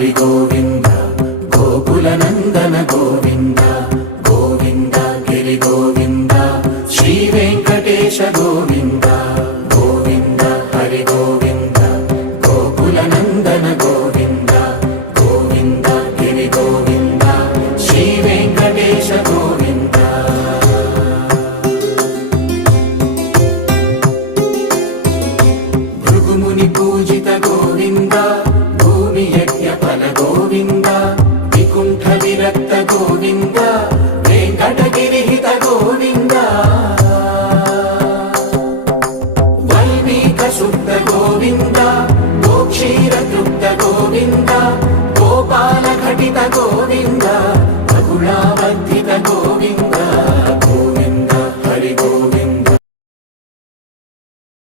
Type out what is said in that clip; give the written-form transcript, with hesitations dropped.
హరి గోవింద గోకుల నందన గోవింద గోవింద గిరి గోవింద శ్రీ వెంకటేశ గోవింద గోవింద హరి గోవింద గోకుల నందన గోవింద గోవింద గిరి గోవింద శ్రీ వెంకటేశ గోవింద భృగుముని పూజిత గోవింద భూమి యజ్ఞ ఫల గోవింద వికుంఠ విరక్త గోవింద వెంకటగిరిహిత గోవింద వల్మీక శుద్ధ గోవింద గోక్షీర తృప్త గోవింద గోపాల ఘటిత గోవింద